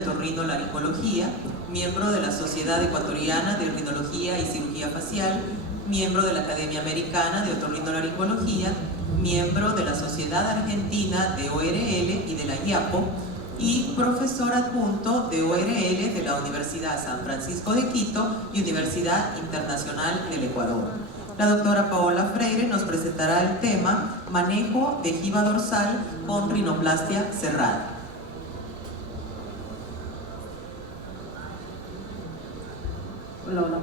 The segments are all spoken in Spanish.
Otorrinolaringología, miembro de la Sociedad Ecuatoriana de Rinología y Cirugía Facial, miembro de la Academia Americana de Otorrinolaringología, miembro de la Sociedad Argentina de ORL y de la IAPO, y profesor adjunto de ORL de la Universidad San Francisco de Quito y Universidad Internacional del Ecuador. La doctora Paola Freire nos presentará el tema Manejo de jiba dorsal con rinoplastia cerrada. Hola.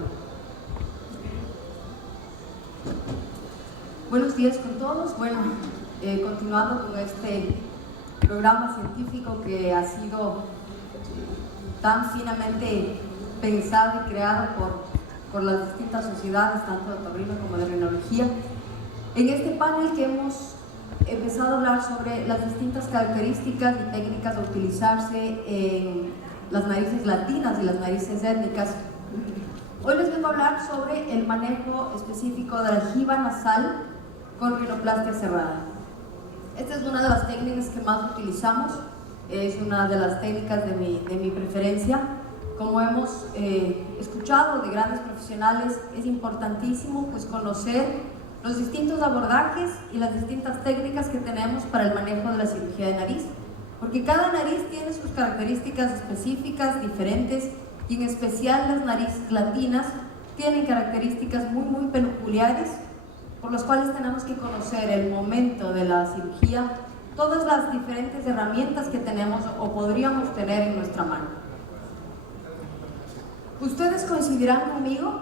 Buenos días con todos. Bueno, continuando con este programa científico que ha sido tan finamente pensado y creado por las distintas sociedades, tanto de otorrino como de rinología. En este panel que hemos empezado a hablar sobre las distintas características y técnicas de utilizarse en las narices latinas y las narices étnicas. Hoy les vengo a hablar sobre el manejo específico de la jiba nasal con rinoplastia cerrada. Esta es una de las técnicas que más utilizamos, es una de las técnicas de mi preferencia. Como hemos escuchado de grandes profesionales, es importantísimo pues conocer los distintos abordajes y las distintas técnicas que tenemos para el manejo de la cirugía de nariz, porque cada nariz tiene sus características específicas, diferentes, y en especial las narices latinas tienen características muy peculiares, por las cuales tenemos que conocer el momento de la cirugía, todas las diferentes herramientas que tenemos o podríamos tener en nuestra mano. Ustedes coincidirán conmigo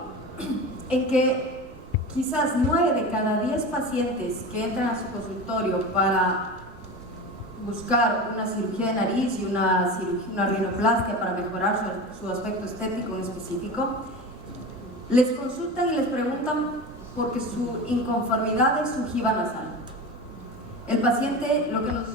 en que quizás 9 de cada 10 pacientes que entran a su consultorio para buscar una cirugía de nariz y una rinoplastia para mejorar su aspecto estético en específico, les consultan y les preguntan porque su inconformidad es su jiba nasal. El paciente lo que nos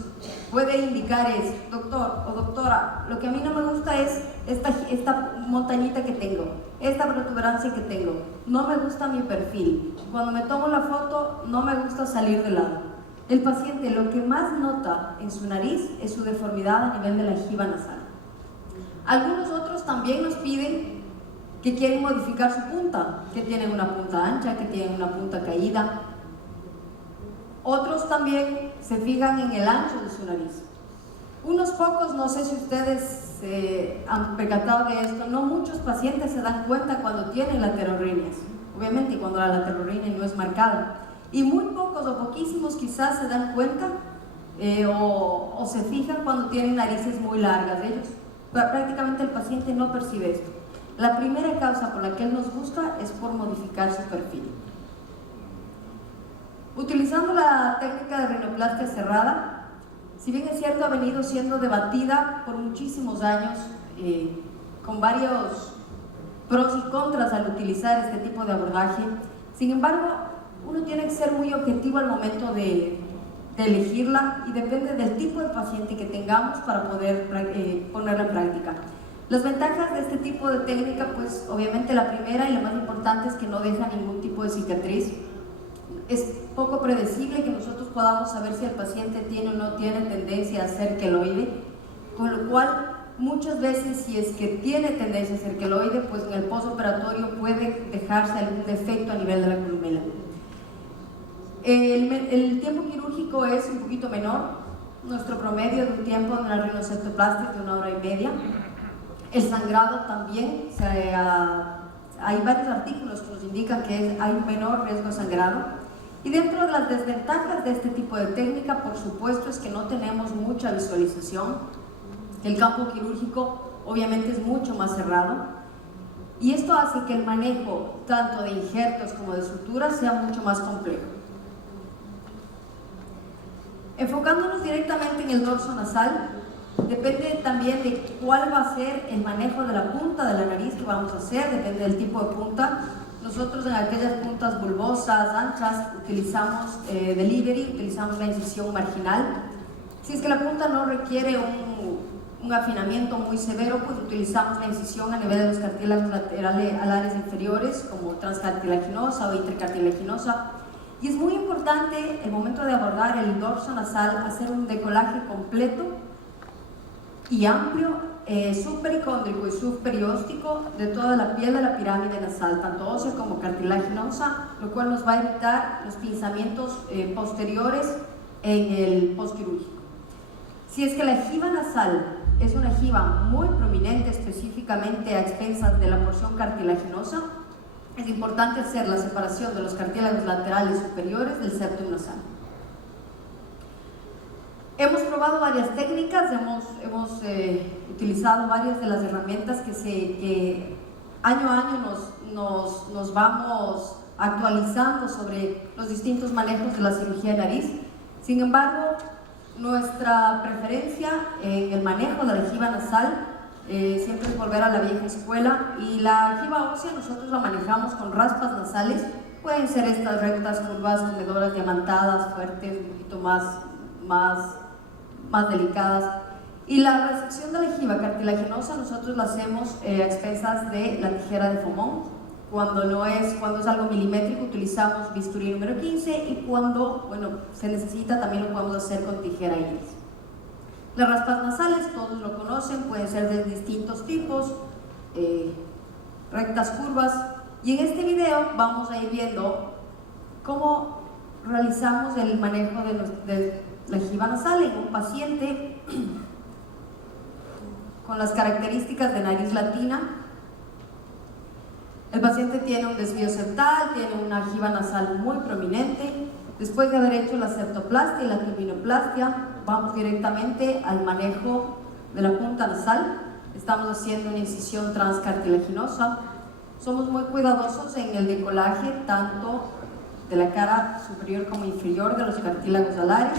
puede indicar es: doctor o doctora, lo que a mí no me gusta es esta montañita que tengo, esta protuberancia que tengo, no me gusta mi perfil, cuando me tomo la foto no me gusta salir de lado. El paciente lo que más nota en su nariz es su deformidad a nivel de la jiba nasal. Algunos otros también nos piden que quieren modificar su punta, que tienen una punta ancha, que tienen una punta caída. Otros también se fijan en el ancho de su nariz. Unos pocos, no sé si ustedes se han percatado de esto, no muchos pacientes se dan cuenta cuando tienen laterorrhinias, obviamente cuando la laterorrhina no es marcada. Y muy pocos o poquísimos quizás se dan cuenta o se fijan cuando tienen narices muy largas. Ellos, prácticamente el paciente no percibe esto. La primera causa por la que él nos busca es por modificar su perfil. Utilizando la técnica de rinoplastia cerrada, si bien es cierto ha venido siendo debatida por muchísimos años, con varios pros y contras al utilizar este tipo de abordaje, sin embargo, uno tiene que ser muy objetivo al momento de elegirla y depende del tipo de paciente que tengamos para poder ponerla en práctica. Las ventajas de este tipo de técnica, pues obviamente la primera y la más importante es que no deja ningún tipo de cicatriz. Es poco predecible que nosotros podamos saber si el paciente tiene o no tiene tendencia a ser queloide, con lo cual muchas veces si es que tiene tendencia a ser queloide, pues en el postoperatorio puede dejarse algún defecto a nivel de la columela. El tiempo quirúrgico es un poquito menor. Nuestro promedio de un tiempo en la rinocectoplastia es de 1 hora y media. El sangrado también, hay varios artículos que nos indican que hay un menor riesgo de sangrado. Y dentro de las desventajas de este tipo de técnica, por supuesto, es que no tenemos mucha visualización. El campo quirúrgico obviamente es mucho más cerrado. Y esto hace que el manejo tanto de injertos como de suturas sea mucho más complejo. Enfocándonos directamente en el dorso nasal, depende también de cuál va a ser el manejo de la punta de la nariz que vamos a hacer, depende del tipo de punta. Nosotros en aquellas puntas bulbosas, anchas, utilizamos delivery, utilizamos la incisión marginal. Si es que la punta no requiere un afinamiento muy severo, pues utilizamos la incisión a nivel de los cartílagos laterales alares inferiores, como transcartilaginosa o intercartilaginosa. Y es muy importante, el momento de abordar el dorso nasal, hacer un decolaje completo y amplio subpericóndrico y subperióstico de toda la piel de la pirámide nasal, tanto ósea como cartilaginosa, lo cual nos va a evitar los pinzamientos posteriores en el postquirúrgico. Si es que la ejiva nasal es una ejiva muy prominente, específicamente a expensas de la porción cartilaginosa, es importante hacer la separación de los cartílagos laterales superiores del septum nasal. Hemos probado varias técnicas, hemos utilizado varias de las herramientas que año a año nos vamos actualizando sobre los distintos manejos de la cirugía de nariz. Sin embargo, nuestra preferencia en el manejo de la ejiva nasal siempre es volver a la vieja escuela, y la ejiva ósea nosotros la manejamos con raspas nasales. Pueden ser estas rectas, curvas, comedoras, diamantadas, fuertes, un poquito más delicadas. Y la resección de la ejiva cartilaginosa nosotros la hacemos a expensas de la tijera de Fomont. Cuando es algo milimétrico utilizamos bisturí número 15, y cuando se necesita también lo podemos hacer con tijera iris. Las raspas nasales, todos lo conocen, pueden ser de distintos tipos, rectas, curvas, y en este video vamos a ir viendo cómo realizamos el manejo de la ejiva nasal en un paciente con las características de nariz latina. El paciente tiene un desvío septal, tiene una ejiva nasal muy prominente. Después de haber hecho la septoplastia y la turbinoplastia, vamos directamente al manejo de la punta nasal. Estamos haciendo una incisión transcartilaginosa. Somos muy cuidadosos en el decolaje, tanto de la cara superior como inferior de los cartílagos alares.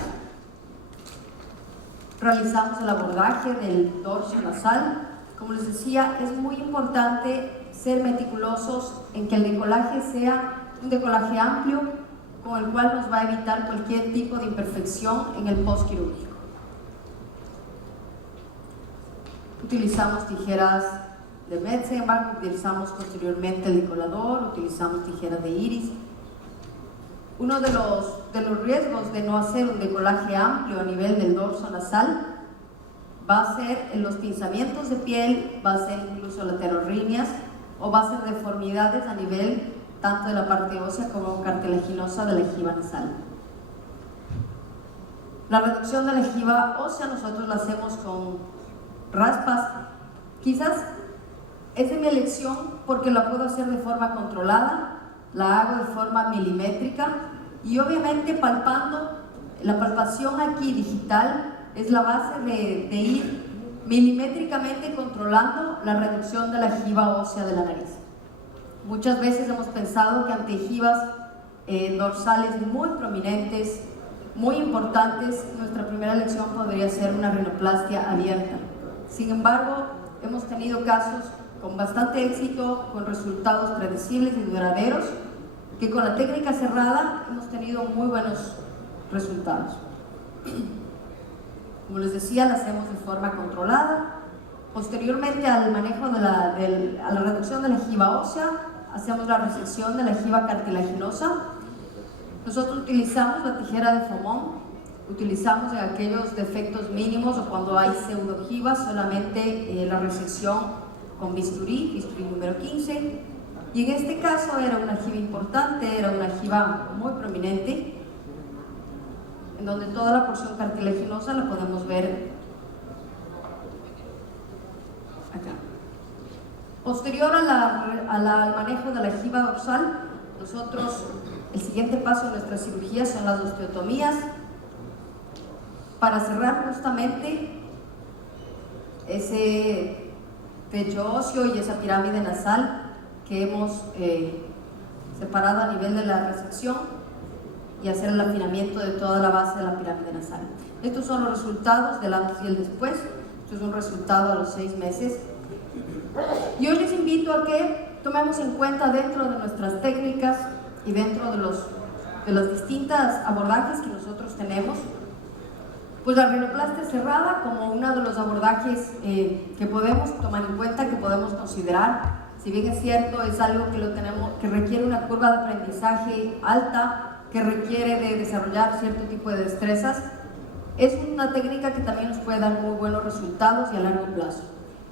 Realizamos el abordaje del dorso nasal. Como les decía, es muy importante ser meticulosos en que el decolaje sea un decolaje amplio, con el cual nos va a evitar cualquier tipo de imperfección en el postquirúrgico. Utilizamos tijeras de Metzenbach, utilizamos posteriormente el decolador, utilizamos tijeras de iris. Uno de los riesgos de no hacer un decolaje amplio a nivel del dorso nasal va a ser en los pinzamientos de piel, va a ser incluso laterorrinias, o va a ser deformidades a nivel tanto de la parte ósea como cartilaginosa de la ejiva nasal. La reducción de la ejiva ósea nosotros la hacemos con raspas. Quizás es de mi elección porque la puedo hacer de forma controlada, la hago de forma milimétrica, y obviamente palpando. La palpación aquí digital es la base de ir milimétricamente controlando la reducción de la ejiva ósea de la nariz. Muchas veces hemos pensado que ante ejivas dorsales muy prominentes, muy importantes, nuestra primera elección podría ser una rinoplastia abierta. Sin embargo, hemos tenido casos con bastante éxito, con resultados predecibles y duraderos, que con la técnica cerrada hemos tenido muy buenos resultados. Como les decía, la hacemos de forma controlada. Posteriormente al manejo a la reducción de la ejiva ósea, hacemos la resección de la ejiva cartilaginosa. Nosotros utilizamos la tijera de Fomont, utilizamos en aquellos defectos mínimos o cuando hay pseudogivas solamente la resección con bisturí número 15. Y en este caso era una ejiva importante, era una ejiva muy prominente, en donde toda la porción cartilaginosa la podemos ver acá. Posterior al manejo de la ejiva dorsal, el siguiente paso de nuestra cirugía son las osteotomías, para cerrar justamente ese techo óseo y esa pirámide nasal que hemos separado a nivel de la resección, y hacer el afinamiento de toda la base de la pirámide nasal. Estos son los resultados del antes y el después. Esto es un resultado a los 6 meses. Y hoy les invito a que tomemos en cuenta dentro de nuestras técnicas y dentro de las distintas abordajes que nosotros tenemos, pues la rinoplastia cerrada como uno de los abordajes que podemos tomar en cuenta, que podemos considerar. Si bien es cierto, es algo que requiere una curva de aprendizaje alta, que requiere de desarrollar cierto tipo de destrezas, es una técnica que también nos puede dar muy buenos resultados y a largo plazo.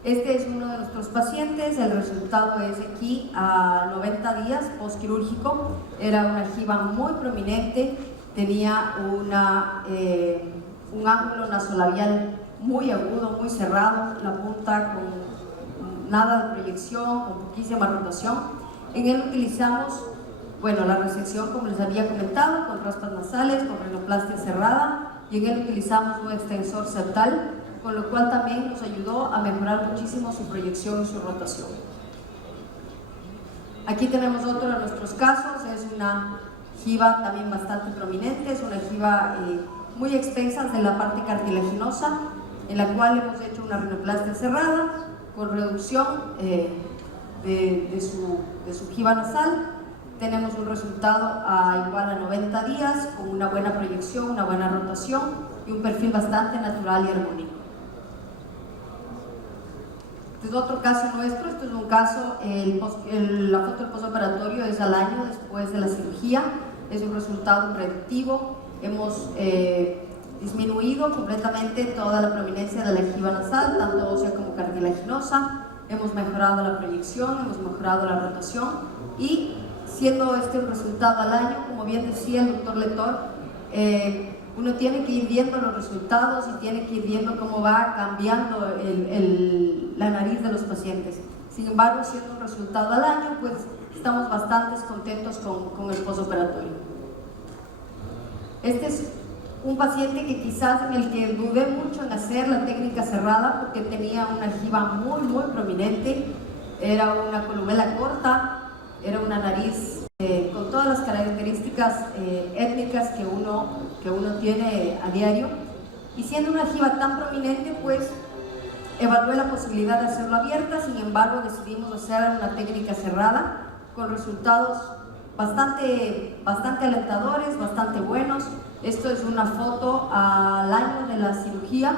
Este es uno de nuestros pacientes, el resultado es aquí a 90 días postquirúrgico. Era una jiba muy prominente, tenía un ángulo nasolabial muy agudo, muy cerrado, la punta con nada de proyección, con poquísima rotación. En él utilizamos, bueno, la resección, como les había comentado, con raspas nasales, con rinoplastia cerrada, y en él utilizamos un extensor septal, con lo cual también nos ayudó a mejorar muchísimo su proyección y su rotación. Aquí tenemos otro de nuestros casos, es una jiba también bastante prominente, es una jiba muy extensa de la parte cartilaginosa, en la cual hemos hecho una rinoplastia cerrada, con reducción de su jiba nasal. Tenemos un resultado igual a 90 días, con una buena proyección, una buena rotación y un perfil bastante natural y armónico. Este es otro caso nuestro, este es un caso, la foto del postoperatorio es al año después de la cirugía, es un resultado predictivo. Hemos disminuido completamente toda la prominencia de la jiba nasal, tanto ósea como cartilaginosa, hemos mejorado la proyección, hemos mejorado la rotación y siendo este un resultado al año, como bien decía el doctor Letor, uno tiene que ir viendo los resultados y tiene que ir viendo cómo va cambiando la nariz de los pacientes. Sin embargo, siendo un resultado al año, pues estamos bastante contentos con el postoperatorio. Este es un paciente que quizás en el que dudé mucho en hacer la técnica cerrada porque tenía una jiba muy prominente, era una columela corta, era una nariz con todas las características étnicas que uno tiene a diario, y siendo una jiba tan prominente, pues evalué la posibilidad de hacerlo abierta. Sin embargo, decidimos hacer una técnica cerrada con resultados bastante alentadores, bastante buenos. Esto es una foto al año de la cirugía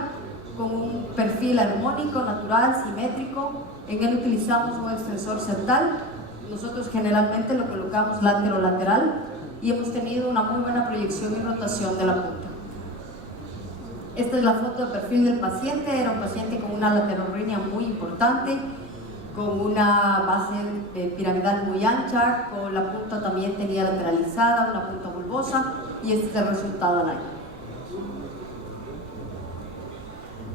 con un perfil armónico, natural, simétrico. En él utilizamos un extensor septal. Nosotros generalmente lo colocamos lateral y hemos tenido una muy buena proyección y rotación de la punta. Esta es la foto de perfil del paciente. Era un paciente con una laterorrinea muy importante, con una base piramidal muy ancha, con la punta también tenía lateralizada, una punta bulbosa, y este es el resultado al año.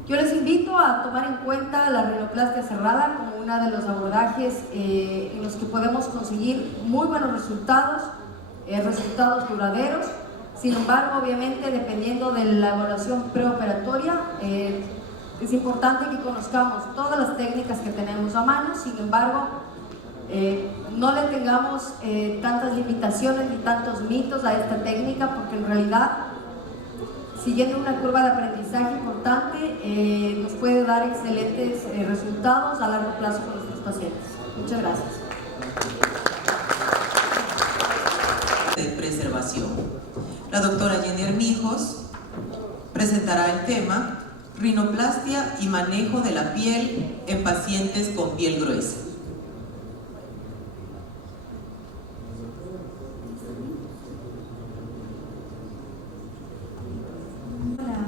Yo les invito a tomar en cuenta la rinoplastia cerrada como uno de los abordajes en los que podemos conseguir muy buenos resultados, resultados duraderos. Sin embargo, obviamente, dependiendo de la evaluación preoperatoria, es importante que conozcamos todas las técnicas que tenemos a mano. Sin embargo, no le tengamos tantas limitaciones ni tantos mitos a esta técnica, porque en realidad, siguiendo una curva de aprendizaje importante, nos puede dar excelentes resultados a largo plazo con nuestros pacientes. Muchas gracias. De preservación. La doctora Jenny Armijos presentará el tema rinoplastia y manejo de la piel en pacientes con piel gruesa.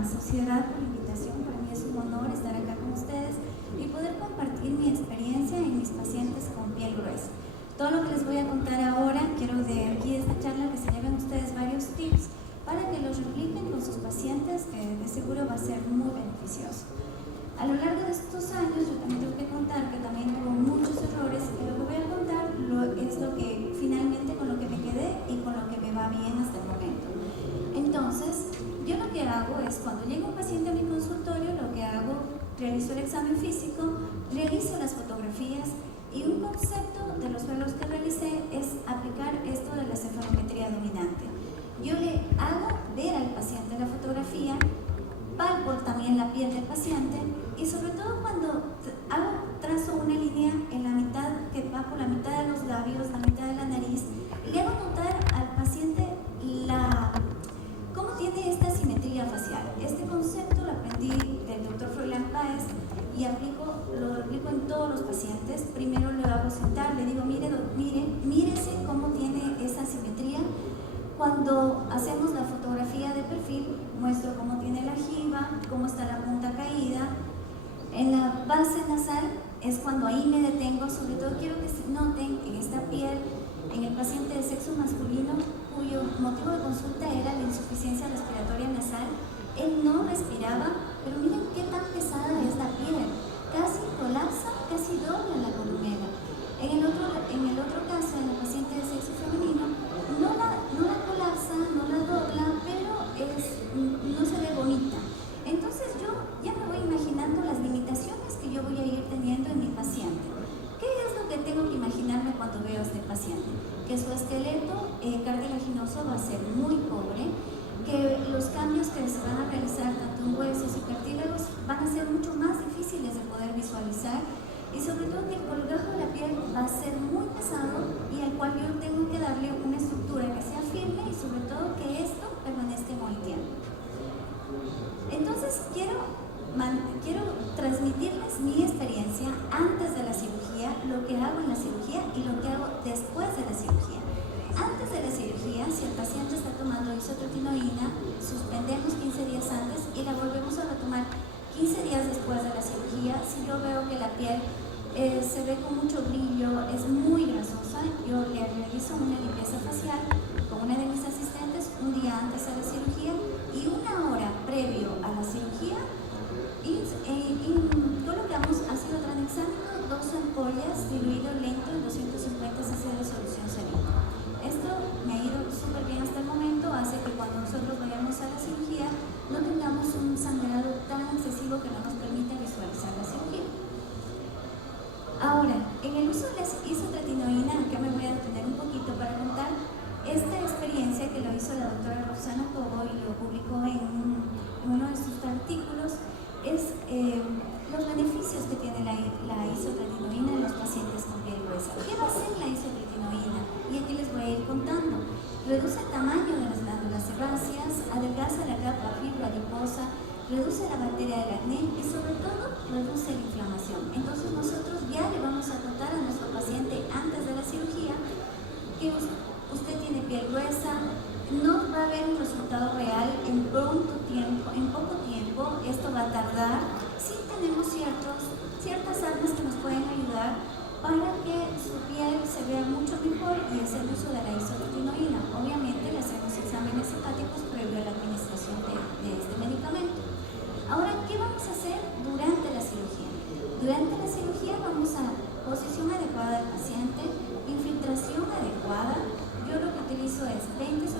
Sociedad, por la invitación. Para mí es un honor estar acá con ustedes y poder compartir mi experiencia en mis pacientes con piel gruesa. Todo lo que les voy a contar ahora, quiero de aquí de esta charla que se lleven ustedes varios tips para que los repliquen con sus pacientes, que de seguro va a ser muy beneficioso. A lo largo de estos años yo también tengo que contar que también tuve muchos errores, y lo que voy a contar es lo que finalmente con lo que me quedé y con lo que me va bien hasta el momento. Entonces, yo lo que hago es, cuando llega un paciente a mi consultorio, lo que hago, realizo el examen físico, realizo las fotografías, y un concepto de los suelos que realicé es aplicar esto de la cefalometría dominante. Yo le hago ver al paciente la fotografía, palpo también la piel del paciente, y sobre todo cuando trazo una línea en la mitad, que va por la mitad de los labios, la mitad de la nariz, le hago notar al paciente cómo tiene esta simetría facial. Este concepto lo aprendí del doctor Froilán Páez y lo aplico en todos los pacientes. Primero lo hago sentar, le digo, mírese cómo tiene esa simetría. Cuando hacemos la fotografía de perfil, muestro cómo tiene la jiba, cómo está la punta caída. En la base nasal es cuando ahí me detengo. Sobre todo quiero que se noten en esta piel, en el paciente de sexo masculino cuyo motivo de consulta era la insuficiencia respiratoria nasal. Él no respiraba, pero miren qué tan pesada es la piel, casi colapsa, casi dobla la columela. En el otro caso, en el paciente de sexo femenino, no la colapsa, no la dobla, pero no se ve bonita. Entonces yo ya me voy imaginando las limitaciones que yo voy a ir teniendo en mi paciente. ¿Qué es lo que tengo que imaginarme cuando veo a este paciente? Que su esqueleto cartilaginoso va a ser muy pobre, que los cambios que se van a realizar tanto en huesos y cartílagos van a ser mucho más difíciles de poder visualizar, y sobre todo que el colgajo de la piel va a ser muy pesado y al cual yo tengo que darle una estructura que sea firme y sobre todo que esto permanezca muy tiempo. Entonces quiero transmitirles mi experiencia antes de la cirugía, lo que hago en la cirugía y lo que hago después de la cirugía. Antes de la cirugía, si el paciente está tomando isotretinoína, suspendemos 15 días antes y la volvemos a retomar 15 días después de la cirugía. Si yo veo que la piel se ve con mucho brillo, es muy grasosa, yo le realizo una limpieza facial con una de mis asistentes un día antes de la cirugía y una hora previo a la cirugía colocamos ácido tranexámico, 2 ampollas diluido lento en 250 cc de solución salina. Esto me ha ido súper bien hasta el momento, hace que cuando nosotros vayamos a la cirugía no tengamos un sangrado tan excesivo que no nos permita visualizar la cirugía. Ahora, en el uso de la isotretinoína, acá me voy a detener un poquito para contar esta experiencia que lo hizo la doctora Roxana Cobo y lo publicó en uno de sus artículos, es los beneficios que tiene la isotretinoína en los pacientes con piel gruesa. ¿Qué va a hacer la isotretinoína? Y aquí les voy a ir contando. Reduce el tamaño de las glándulas sebáceas, adelgaza la capa fibra adiposa, reduce la bacteria del acné y sobre todo reduce la inflamación. Entonces nosotros ya le vamos a contar a nuestro paciente antes de la cirugía que usted tiene piel gruesa, no va a haber un resultado real en poco tiempo, esto va a tardar. Sí tenemos ciertas armas que nos pueden ayudar para que su piel se vea mucho mejor y es el uso de la isotretinoína. Obviamente le hacemos exámenes hepáticos previo a la administración de este medicamento. Ahora, ¿qué vamos a hacer durante la cirugía? Durante la cirugía vamos a posición adecuada del paciente, infiltración adecuada. Yo lo que utilizo es 20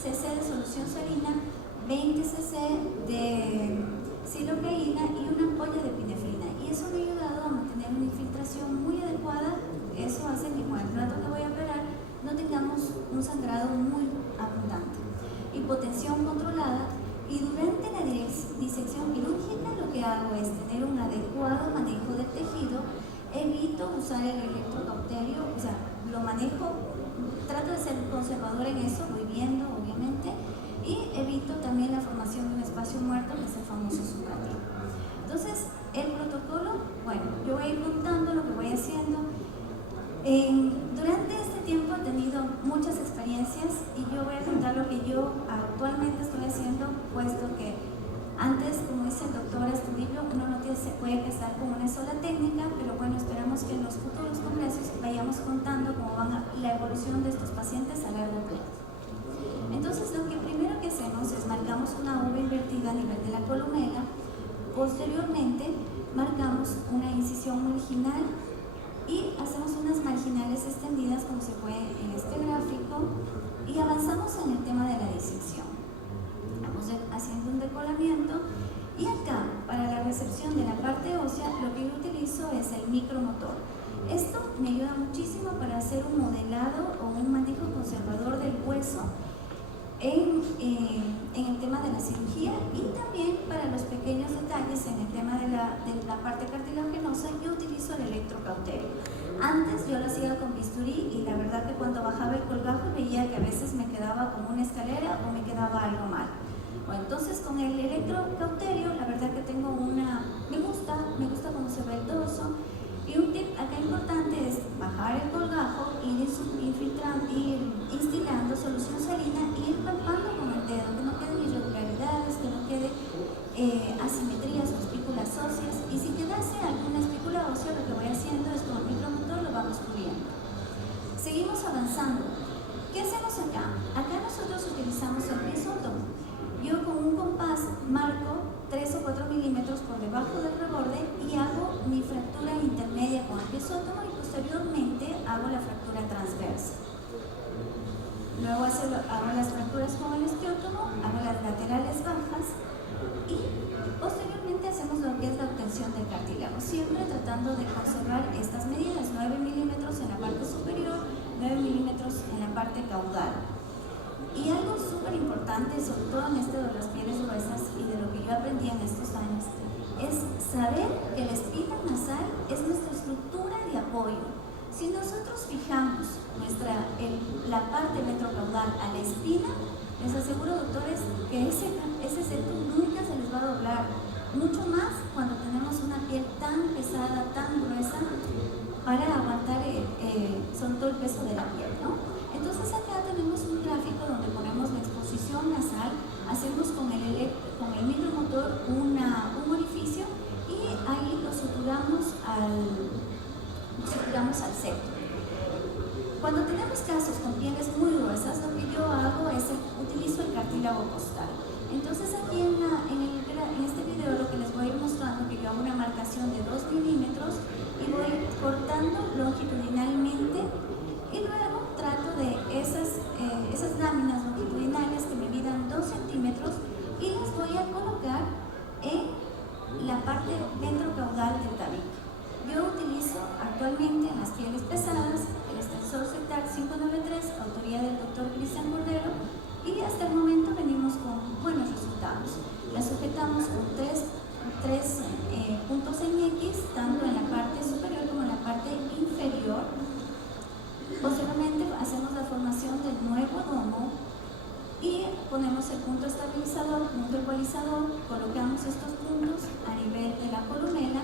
cc de solución salina, 20 cc de silocaína y una ampolla de epinefrina. Y eso me ha ayudado a mantener una infiltración muy adecuada. Eso hace que con el trato que voy a operar no tengamos un sangrado muy abundante. Hipotensión controlada. Y durante la disección quirúrgica lo que hago es tener un adecuado manejo del tejido. Evito usar el electrocauterio, o sea, lo manejo, trato de ser conservador en eso, voy viendo obviamente, y evito también la formación de un espacio muerto, que es el famoso subático. Entonces, el protocolo, bueno, yo voy a ir contando lo que voy haciendo. Durante este tiempo he tenido muchas experiencias y yo voy a contar lo que yo actualmente estoy haciendo, puesto que antes, como dice el doctor Astudillo, uno no se puede casar con una sola técnica, pero bueno, esperamos que en los futuros congresos vayamos contando cómo va la evolución de estos pacientes a largo plazo. Entonces, lo que primero que hacemos es marcamos una V invertida a nivel de la columela, posteriormente marcamos una incisión marginal y hacemos unas marginales extendidas como se puede en este gráfico y avanzamos en el tema de la disección. Vamos haciendo un decolamiento y acá para la recepción de la parte ósea lo que yo utilizo es el micromotor. Esto me ayuda muchísimo para hacer un modelado o un manejo conservador del hueso en el tema de la cirugía y también para los pequeños detalles en el tema de la parte cartilaginosa yo utilizo el electrocauterio. Antes yo lo hacía con bisturí y la verdad que cuando bajaba el colgajo veía que a veces me quedaba como una escalera o me quedaba algo mal. Bueno, entonces con el electrocauterio la verdad que tengo me gusta cómo se ve el dorso. Y un tip acá importante es bajar el colgajo, ir infiltrando, ir instilando solución salina y ir palpando con el dedo, que no queden irregularidades, que no quede asimetrías o espículas hago las fracturas con el osteótomo, hago las laterales bajas y posteriormente hacemos lo que es la obtención del cartílago, siempre tratando de conservar estas medidas, 9 milímetros en la parte superior, 9 milímetros en la parte caudal. Y algo súper importante, sobre todo en esto de las pieles gruesas y de lo que yo aprendí en estos años, es saber que la espina nasal es nuestra estructura de apoyo. Si nosotros fijamos la parte metrocaudal a la espina, les aseguro, doctores, que ese septum nunca se les va a doblar, mucho más cuando tenemos una piel tan pesada, tan gruesa, para aguantar todo el peso de la piel, ¿no? Entonces acá tenemos un gráfico donde ponemos la exposición nasal, hacemos con el micromotor un orificio y ahí lo suturamos al septo. Cuando tenemos casos con pieles muy gruesas, lo que yo hago es utilizo el cartílago costal. Entonces aquí en este video lo que les voy a ir mostrando que yo hago una marcación de 2 milímetros y voy cortando longitudinalmente y luego trato de esas láminas longitudinales que me midan 2 centímetros y las voy a colocar en la parte ventrocaudal del tabique. Yo utilizo actualmente en las pieles pesadas el extensor sectar 593, autoría del doctor Cristian Cordero, y hasta el momento venimos con buenos resultados. La sujetamos con tres puntos en X, tanto en la parte superior como en la parte inferior. Posteriormente hacemos la formación del nuevo domo y ponemos el punto estabilizador, punto ecualizador, colocamos estos puntos a nivel de la columela.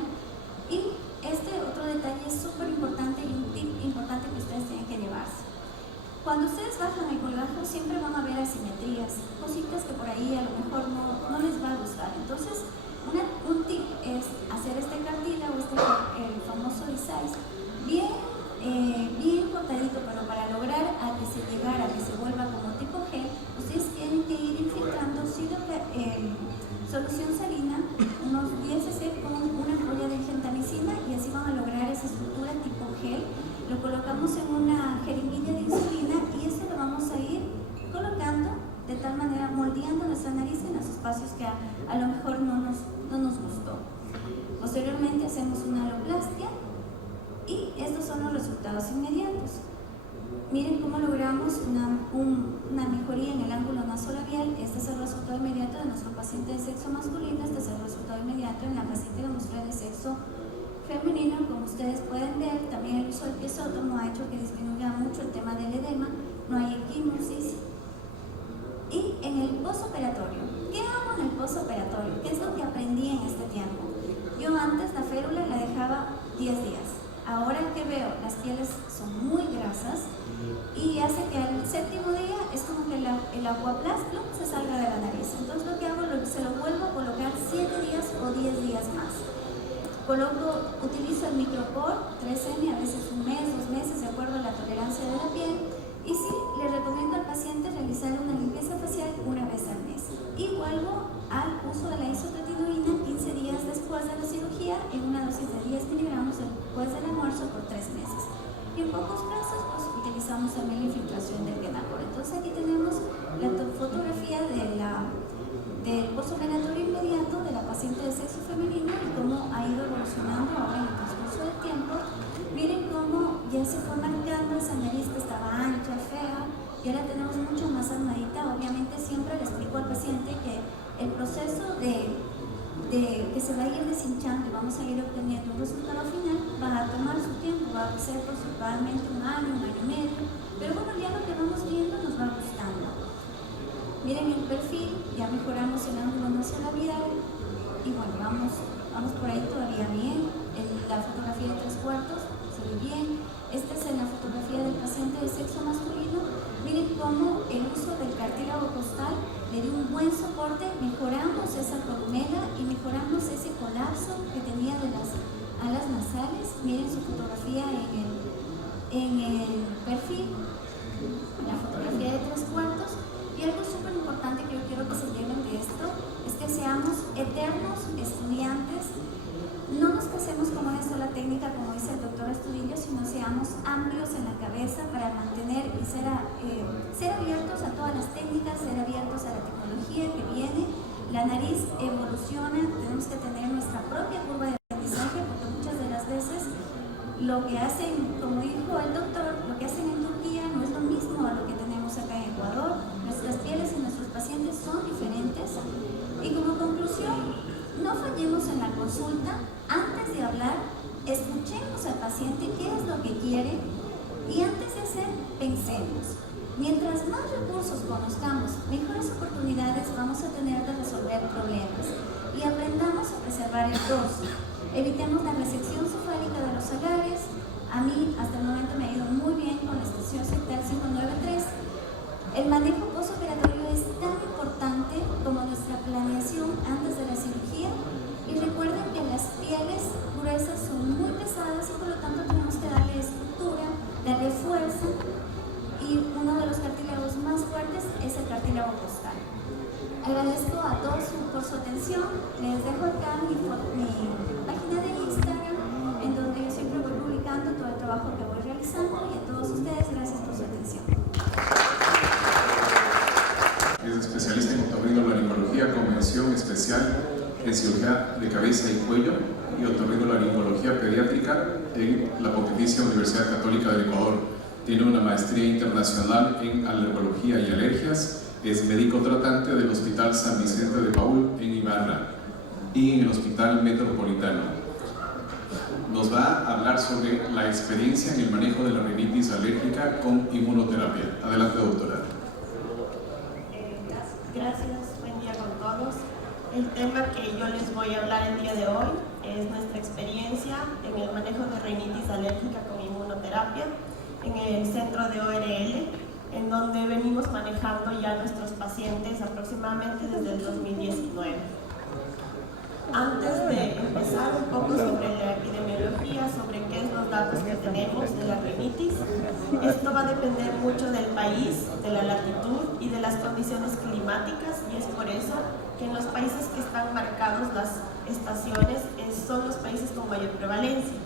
Y este otro detalle es súper importante y un tip importante que ustedes tienen que llevarse. Cuando ustedes bajan el colgajo siempre van a ver asimetrías, cositas que por ahí a lo mejor no les va a gustar. Entonces, un tip es hacer este cartílago, el famoso resize, bien cortadito, pero para lograr a que se vuelva como tipo gel, ustedes tienen que ir infiltrando solución salina, unos 10 cc con una ampolla de gentamicina y así van a lograr esa estructura tipo gel. Lo colocamos en una jeringuilla de insulina y eso lo vamos a ir colocando de tal manera, moldeando nuestra nariz en los espacios que a lo mejor no nos gustó. Posteriormente hacemos una aloplastia y estos son los resultados inmediatos. Miren cómo logramos una mejoría en el ángulo nasolabial. Este es el resultado inmediato de nuestro paciente de sexo masculino. Este es el resultado inmediato en la paciente que mostré de sexo femenino. Como ustedes pueden ver, también el uso del piezótomo ha hecho que disminuya mucho el tema del edema, no hay equimosis. Y en el postoperatorio, ¿qué hago en el postoperatorio? ¿Qué es lo que aprendí en este tiempo? Yo antes la férula la dejaba 10 días. Ahora que veo, las pieles son muy grasas y hace que al séptimo día es como que el aguaplasma se salga de la nariz. Entonces lo que hago es se lo vuelvo a colocar 7 días o 10 días más. Utilizo el micropor 3M, a veces un mes, 2 meses, de acuerdo a la tolerancia de la piel. Y sí, le recomiendo al paciente realizar una limpieza facial una vez al mes. Y vuelvo al uso de la isotretinoína 15 días después de la cirugía en una dosis de 10 miligramos después del almuerzo por 3 meses. Y en pocos casos, pues utilizamos también la infiltración del Kenacor. Entonces aquí tenemos la fotografía del postoperatorio inmediato de la paciente de sexo femenino y cómo ha ido evolucionando ahora en el transcurso del tiempo. Miren cómo ya se fue marcando esa nariz que estaba ancha, fea, y ahora tenemos mucho más armadita. Obviamente siempre le explico al paciente que el proceso de que se va a ir deshinchando y vamos a ir obteniendo un resultado final va a tomar su tiempo, va a ser aproximadamente un año y medio, pero bueno, ya lo que vamos viendo nos va gustando. Miren el perfil, ya mejoramos el ángulo nasolabial y bueno, vamos por ahí todavía bien. La fotografía de 3/4 se ve bien. Esta es la fotografía del paciente de sexo masculino. Miren cómo el uso del cartílago costal le dio un buen soporte, mejoramos esa columela y mejoramos ese colapso que tenía de las alas nasales. Miren su fotografía en el perfil, la fotografía de 3/4. Y algo súper importante que yo quiero que se lleven de esto es que seamos eternos estudiantes. No nos casemos con una sola técnica, como dice el doctor Astudillo, sino seamos amplios en la cabeza para mantener y ser abiertos a todas las técnicas, ser abiertos a la tecnología que viene. La nariz evoluciona, tenemos que tener nuestra propia curva de aprendizaje, porque muchas de las veces lo que hacen, como dijo el doctor, lo que hacen en Turquía no es lo mismo a lo que tenemos acá en Ecuador. Nuestras pieles y nuestros pacientes son diferentes. Y como conclusión, no fallemos en la consulta. Antes de hablar, escuchemos al paciente qué es lo que quiere y antes de hacer, pensemos. Mientras más recursos conozcamos, mejores oportunidades vamos a tener de resolver problemas y aprendamos a preservar el dorso. Evitemos la resección cefálica de los salares. A mí hasta el momento me ha ido muy bien con la estación sectal 593. El manejo postoperatorio es tan importante como nuestra planeación antes de la cirugía. Y recuerden que las pieles gruesas son muy pesadas y por lo tanto tenemos que darle estructura, darle fuerza. Y uno de los cartílagos más fuertes es el cartílago costal. Agradezco a todos por su atención. Les dejo acá mi página de Instagram, en donde yo siempre voy publicando todo el trabajo que voy realizando, y a todos ustedes, gracias por su atención. Es especialista en otorrinolaringología con mención especial en cirugía de cabeza y cuello y otorrinolaringología pediátrica en la Pontificia Universidad Católica del Ecuador. Tiene una maestría internacional en alergología y alergias. Es médico tratante del Hospital San Vicente de Paúl en Ibarra y en el Hospital Metropolitano. Nos va a hablar sobre la experiencia en el manejo de la rinitis alérgica con inmunoterapia. Adelante, doctora. Gracias, buen día con todos. El tema que yo les voy a hablar el día de hoy es nuestra experiencia en el manejo de rinitis alérgica con inmunoterapia en el centro de ORL, en donde venimos manejando ya nuestros pacientes aproximadamente desde el 2019. Antes de empezar un poco sobre la epidemiología, sobre qué es los datos que tenemos de la rinitis, esto va a depender mucho del país, de la latitud y de las condiciones climáticas, y es por eso que en los países que están marcados las estaciones son los países con mayor prevalencia.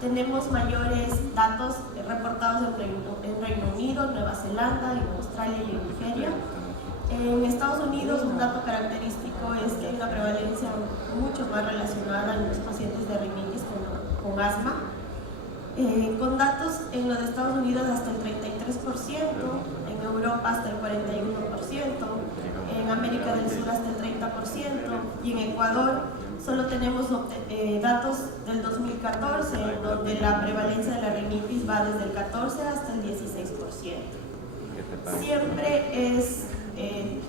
Tenemos mayores datos reportados en Reino Unido, Nueva Zelanda, en Australia y en Nigeria. En Estados Unidos, un dato característico es que hay una prevalencia mucho más relacionada en los pacientes de rinitis con asma. Con datos en los de Estados Unidos hasta el 33%, en Europa hasta el 41%, en América del Sur hasta el 30%, y en Ecuador solo tenemos datos del 2014, donde la prevalencia de la rinitis va desde el 14 hasta el 16%. Siempre es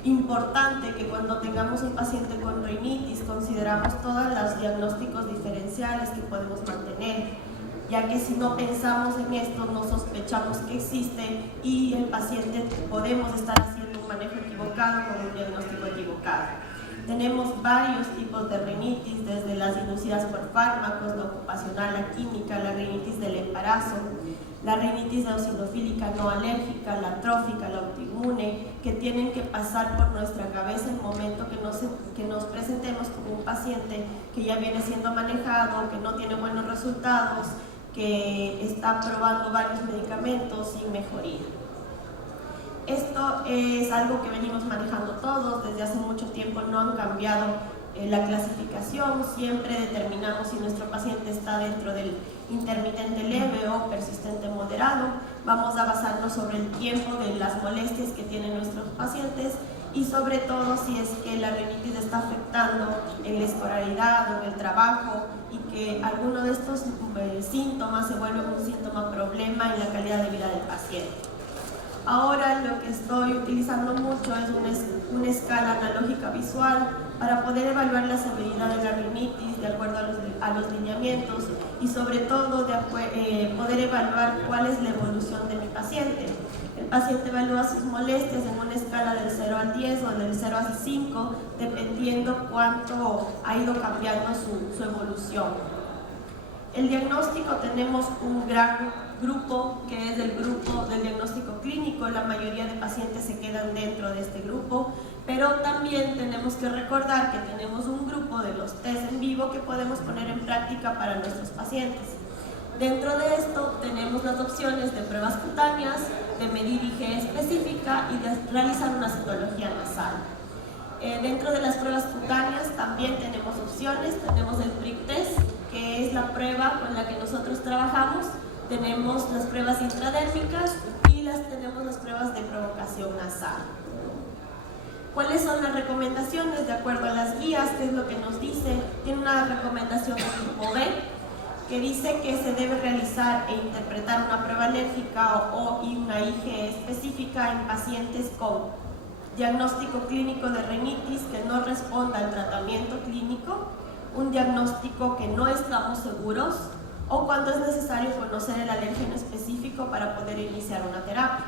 importante que cuando tengamos un paciente con rinitis consideramos todos los diagnósticos diferenciales que podemos mantener, ya que si no pensamos en esto, no sospechamos que existe y el paciente podemos estar haciendo un manejo equivocado con un diagnóstico equivocado. Tenemos varios tipos de rinitis, desde las inducidas por fármacos, la ocupacional, la química, la rinitis del embarazo, la rinitis eosinofílica no alérgica, la trófica, la autoinmune, que tienen que pasar por nuestra cabeza el momento que nos presentemos como un paciente que ya viene siendo manejado, que no tiene buenos resultados, que está probando varios medicamentos sin mejoría. Esto es algo que venimos manejando todos, desde hace mucho tiempo no han cambiado la clasificación, siempre determinamos si nuestro paciente está dentro del intermitente leve o persistente moderado. Vamos a basarnos sobre el tiempo de las molestias que tienen nuestros pacientes y sobre todo si es que la rinitis está afectando en la escolaridad o en el trabajo y que alguno de estos síntomas se vuelve un síntoma problema en la calidad de vida del paciente. Ahora lo que estoy utilizando mucho es una escala analógica visual para poder evaluar la severidad de la rinitis de acuerdo a los lineamientos y sobre todo poder evaluar cuál es la evolución de mi paciente. El paciente evalúa sus molestias en una escala del 0 al 10 o del 0 al 5, dependiendo cuánto ha ido cambiando su evolución. El diagnóstico, tenemos un gran grupo que es el grupo del diagnóstico clínico. La mayoría de pacientes se quedan dentro de este grupo, pero también tenemos que recordar que tenemos un grupo de los test en vivo que podemos poner en práctica para nuestros pacientes. Dentro de esto tenemos las opciones de pruebas cutáneas, de medir IgE específica y de realizar una citología nasal. Dentro de las pruebas cutáneas también tenemos opciones, tenemos el prick test, que es la prueba con la que nosotros trabajamos, tenemos las pruebas intradérmicas y tenemos las pruebas de provocación nasal. ¿Cuáles son las recomendaciones? De acuerdo a las guías, ¿qué es lo que nos dice? Tiene una recomendación de tipo B, que dice que se debe realizar e interpretar una prueba alérgica y una IgE específica en pacientes con diagnóstico clínico de rinitis que no responda al tratamiento clínico, un diagnóstico que no estamos seguros o cuando es necesario conocer el alérgeno específico para poder iniciar una terapia.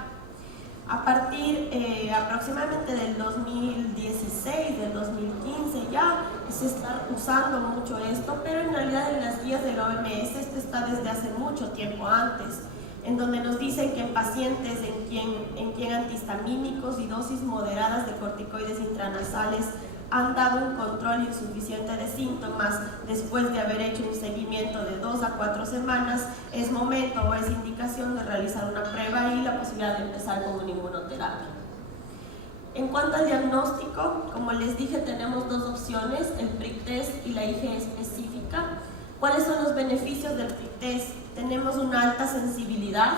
A partir aproximadamente del 2016, del 2015 ya se está usando mucho esto, pero en realidad en las guías de la OMS esto está desde hace mucho tiempo antes, en donde nos dicen que en pacientes en quien antihistamínicos y dosis moderadas de corticoides intranasales han dado un control insuficiente de síntomas después de haber hecho un seguimiento de 2 a 4 semanas, es momento o es indicación de realizar una prueba y la posibilidad de empezar con una inmunoterapia. En cuanto al diagnóstico, como les dije, tenemos dos opciones, el prick test y la IgE específica. ¿Cuáles son los beneficios del prick test? Tenemos una alta sensibilidad,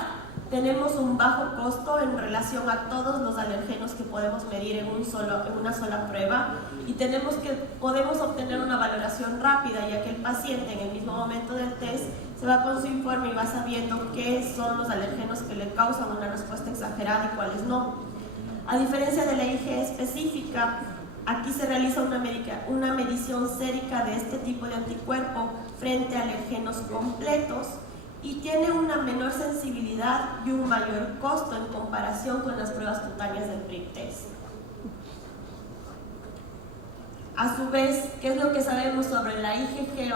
tenemos un bajo costo en relación a todos los alergenos que podemos medir en una sola prueba y podemos obtener una valoración rápida, ya que el paciente en el mismo momento del test se va con su informe y va sabiendo qué son los alergenos que le causan una respuesta exagerada y cuáles no. A diferencia de la IgE específica, aquí se realiza una medición sérica de este tipo de anticuerpo frente a alergenos completos y tiene una menor sensibilidad y un mayor costo en comparación con las pruebas cutáneas del prick test. A su vez, ¿qué es lo que sabemos sobre la IgG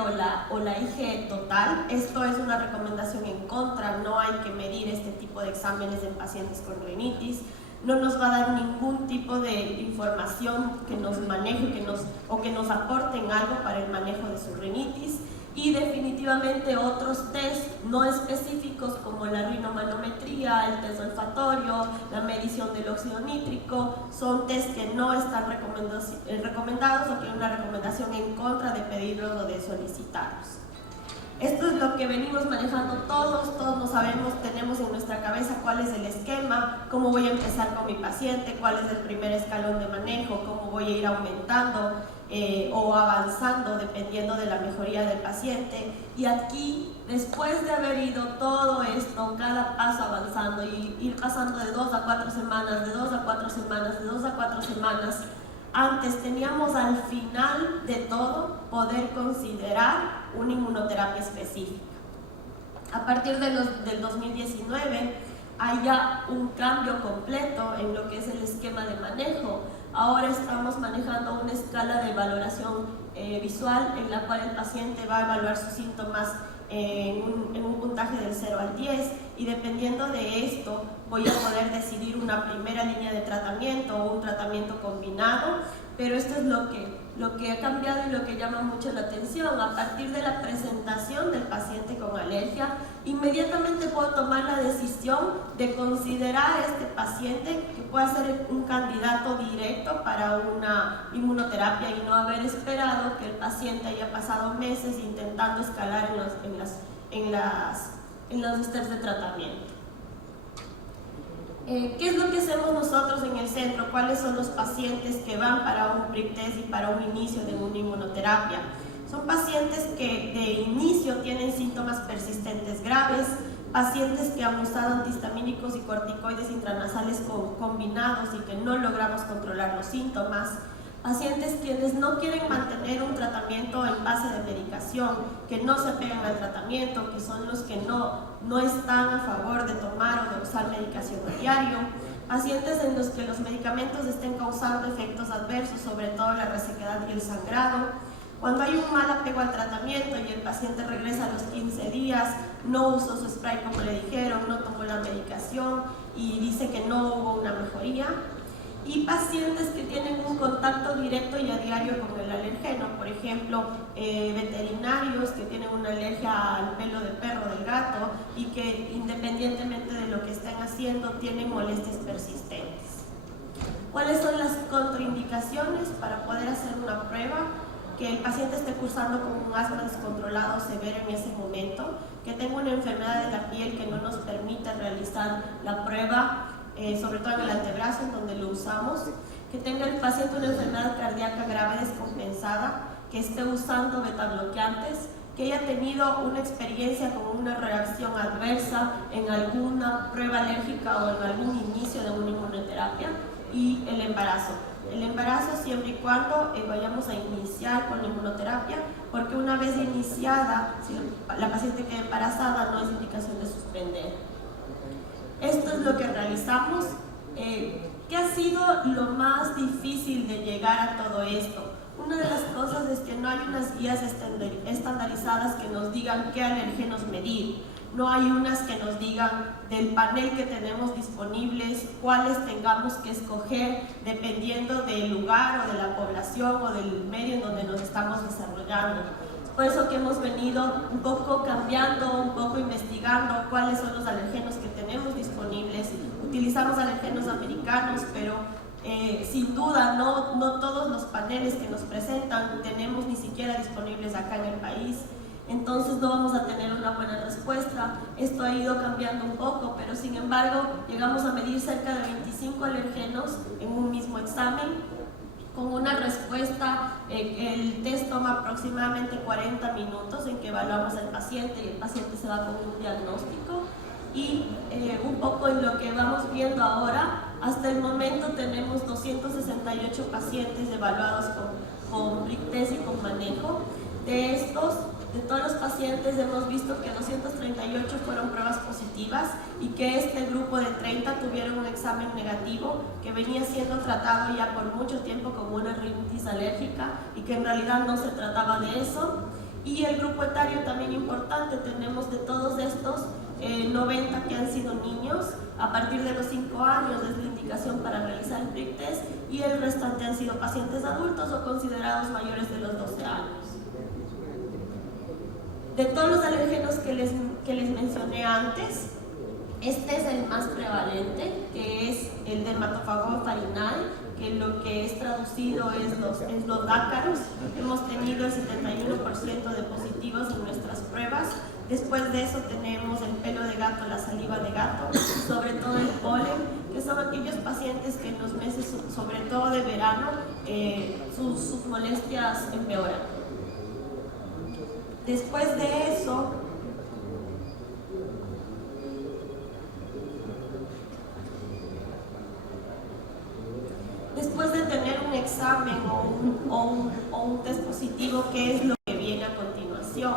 o la IgE total? Esto es una recomendación en contra, no hay que medir este tipo de exámenes en pacientes con rinitis. No nos va a dar ningún tipo de información que nos maneje o que nos aporte en algo para el manejo de su rinitis. Y definitivamente otros test no específicos como la rinomanometría, el test olfatorio, la medición del óxido nítrico, son test que no están recomendados o que hay una recomendación en contra de pedirlos o de solicitarlos. Esto es lo que venimos manejando todos lo sabemos, tenemos en nuestra cabeza cuál es el esquema, cómo voy a empezar con mi paciente, cuál es el primer escalón de manejo, cómo voy a ir aumentando o avanzando dependiendo de la mejoría del paciente. Y aquí, después de haber ido todo esto, cada paso avanzando y ir pasando de 2 a 4 semanas, de 2 a 4 semanas, de 2 a 4 semanas, antes teníamos al final de todo poder considerar una inmunoterapia específica. A partir del 2019 hay ya un cambio completo en lo que es el esquema de manejo. Ahora estamos manejando una escala de valoración visual en la cual el paciente va a evaluar sus síntomas en un puntaje del 0 al 10 y dependiendo de esto voy a poder decidir una primera línea de tratamiento o un tratamiento combinado, pero esto es lo que ha cambiado y lo que llama mucho la atención. A partir de la presentación del paciente con alergia, inmediatamente puedo tomar la decisión de considerar a este paciente que pueda ser un candidato directo para una inmunoterapia y no haber esperado que el paciente haya pasado meses intentando escalar en los steps de tratamiento. ¿Qué es lo que hacemos nosotros en el centro? ¿Cuáles son los pacientes que van para un prick test y para un inicio de una inmunoterapia? Son pacientes que de inicio tienen síntomas persistentes graves, pacientes que han usado antihistamínicos y corticoides intranasales combinados y que no logramos controlar los síntomas, pacientes quienes no quieren mantener un tratamiento en base de medicación, que no se apegan al tratamiento, que son los que no están a favor de tomar o de usar medicación a diario, pacientes en los que los medicamentos estén causando efectos adversos, sobre todo la resequedad y el sangrado, cuando hay un mal apego al tratamiento y el paciente regresa a los 15 días, no usó su spray como le dijeron, no tomó la medicación y dice que no hubo una mejoría. y pacientes que tienen un contacto directo y a diario con el alergeno, por ejemplo, veterinarios que tienen una alergia al pelo del perro o del gato y que independientemente de lo que estén haciendo tienen molestias persistentes. ¿Cuáles son las contraindicaciones para poder hacer una prueba? Que el paciente esté cursando con un asma descontrolado severo en ese momento, que tenga una enfermedad de la piel que no nos permite realizar la prueba, sobre todo en el antebrazo, en donde lo usamos, que tenga el paciente una enfermedad cardíaca grave descompensada, que esté usando betabloqueantes, que haya tenido una experiencia con una reacción adversa en alguna prueba alérgica o en algún inicio de una inmunoterapia, y el embarazo. El embarazo siempre y cuando vayamos a iniciar con la inmunoterapia, porque una vez iniciada, si la paciente queda embarazada, no es indicación de suspender. Esto es lo que realizamos. ¿Qué ha sido lo más difícil de llegar a todo esto? Una de las cosas es que no hay unas guías estandarizadas que nos digan qué alergenos medir. No hay unas que nos digan del panel que tenemos disponibles, cuáles tengamos que escoger dependiendo del lugar o de la población o del medio en donde nos estamos desarrollando. Por eso que hemos venido un poco cambiando, un poco investigando cuáles son los alergenos que tenemos disponibles. Utilizamos alergenos americanos, pero sin duda no todos los paneles que nos presentan tenemos ni siquiera disponibles acá en el país. Entonces no vamos a tener una buena respuesta. Esto ha ido cambiando un poco, pero sin embargo llegamos a medir cerca de 25 alergenos en un mismo examen con una respuesta. El test toma aproximadamente 40 minutos en que evaluamos al paciente y el paciente se va con un diagnóstico. Y un poco en lo que vamos viendo ahora, hasta el momento tenemos 268 pacientes evaluados con PRIC-TEST y con manejo. De todos los pacientes hemos visto que 238 fueron pruebas positivas y que este grupo de 30 tuvieron un examen negativo que venía siendo tratado ya por mucho tiempo como una rinitis alérgica y que en realidad no se trataba de eso. Y el grupo etario también importante, tenemos de todos estos 90 que han sido niños, a partir de los 5 años es la indicación para realizar el PRIC-TEST y el restante han sido pacientes adultos o considerados mayores de los 12 años. De todos los alergenos que les mencioné antes, este es el más prevalente, que es el dermatofago farinal, que lo que es traducido es los ácaros. Hemos tenido el 71% de positivos en nuestras pruebas. Después de eso tenemos el pelo de gato, la saliva de gato, sobre todo el polen, que son aquellos pacientes que en los meses, sobre todo de verano, sus molestias empeoran. Después de eso, después de tener un examen o un test positivo, ¿qué es lo que viene a continuación?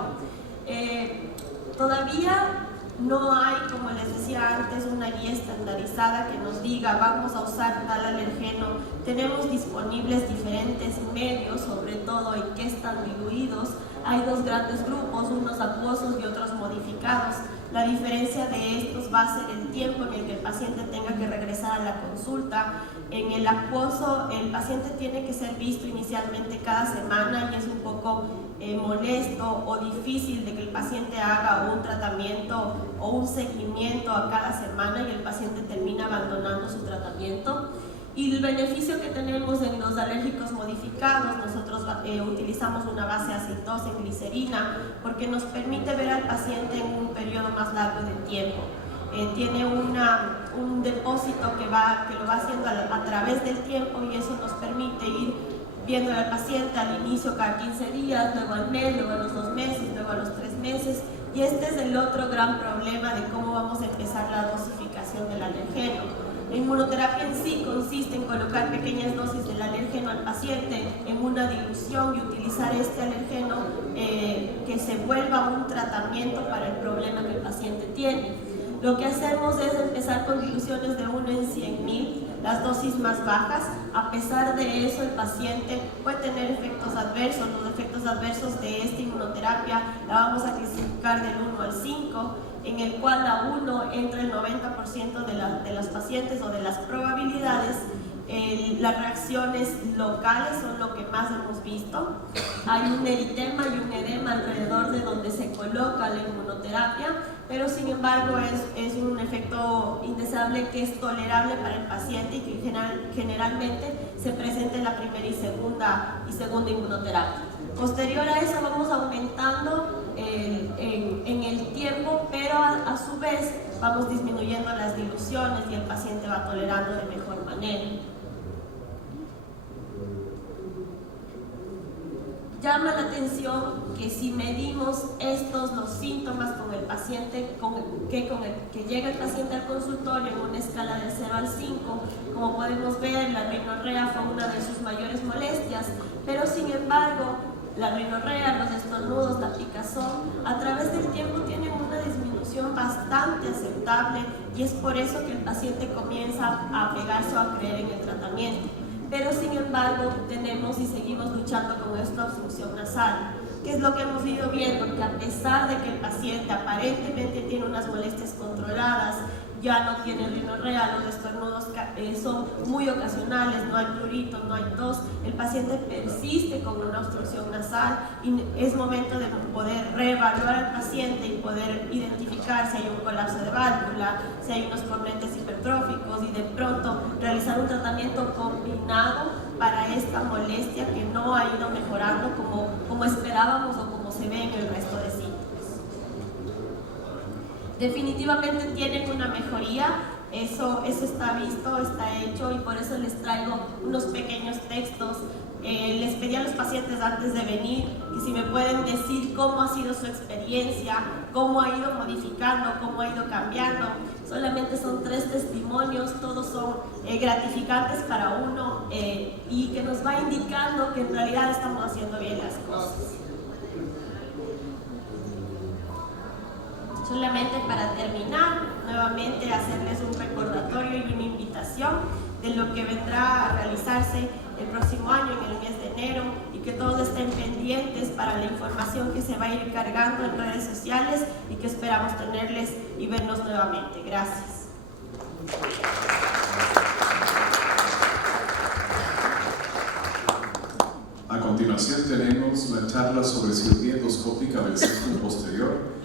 Todavía no hay, como les decía antes, una guía estandarizada que nos diga vamos a usar tal alergeno. Tenemos disponibles diferentes medios, sobre todo en qué están diluidos. Hay dos grandes grupos, unos acuosos y otros modificados. La diferencia de estos va a ser el tiempo en el que el paciente tenga que regresar a la consulta. En el acuoso, el paciente tiene que ser visto inicialmente cada semana y es un poco molesto o difícil de que el paciente haga un tratamiento o un seguimiento a cada semana y el paciente termina abandonando su tratamiento. Y el beneficio que tenemos en los alérgicos modificados, nosotros utilizamos una base aceitosa en glicerina porque nos permite ver al paciente en un periodo más largo de tiempo. Tiene un depósito que lo va haciendo a través del tiempo y eso nos permite ir viendo al paciente al inicio cada 15 días, luego al mes, luego a los 2 meses, luego a los 3 meses. Y este es el otro gran problema de cómo vamos a empezar la dosificación del alergeno. La inmunoterapia en sí consiste en colocar pequeñas dosis del alergeno al paciente en una dilución y utilizar este alergeno que se vuelva un tratamiento para el problema que el paciente tiene. Lo que hacemos es empezar con diluciones de 1 en 100.000, las dosis más bajas. A pesar de eso, el paciente puede tener efectos adversos. Los efectos adversos de esta inmunoterapia la vamos a clasificar del 1 al 5, en el cual a 1 entra el 90% de las pacientes o de las probabilidades, Las reacciones locales son lo que más hemos visto. Hay un eritema y un edema alrededor de donde se coloca la inmunoterapia, pero sin embargo es un efecto indeseable que es tolerable para el paciente y que generalmente se presenta en la primera y segunda inmunoterapia. Posterior a eso vamos aumentando en el tiempo, pero a su vez vamos disminuyendo las diluciones y el paciente va tolerando de mejor manera. Llama la atención que si medimos los síntomas con el paciente, que llega el paciente al consultorio en una escala del 0 al 5, como podemos ver, la rinorrea fue una de sus mayores molestias, pero sin embargo, la rinorrea, los estornudos, la picazón, a través del tiempo tienen una disminución bastante aceptable y es por eso que el paciente comienza a apegarse o a creer en el tratamiento. Pero sin embargo tenemos y seguimos luchando con esta obstrucción nasal. ¿Qué es lo que hemos ido viendo? Que a pesar de que el paciente aparentemente tiene unas molestias controladas, ya no tiene rinorrea, los estornudos son muy ocasionales, no hay prurito, no hay tos, el paciente persiste con una obstrucción nasal y es momento de poder reevaluar al paciente y poder identificar si hay un colapso de válvula, si hay unos cornetes hipertróficos y de pronto realizar un tratamiento combinado para esta molestia que no ha ido mejorando como esperábamos o como se ve en el resto de síntomas. Definitivamente tienen una mejoría, eso está visto, está hecho y por eso les traigo unos pequeños textos. Les pedí a los pacientes antes de venir que si me pueden decir cómo ha sido su experiencia, cómo ha ido modificando, cómo ha ido cambiando. Solamente son 3 testimonios, todos son gratificantes para uno y que nos va indicando que en realidad estamos haciendo bien las cosas. Solamente para terminar, nuevamente hacerles un recordatorio y una invitación de lo que vendrá a realizarse el próximo año, en el mes de enero, y que todos estén pendientes para la información que se va a ir cargando en redes sociales y que esperamos tenerles y vernos nuevamente. Gracias. A continuación tenemos la charla sobre cirugía endoscópica del septum posterior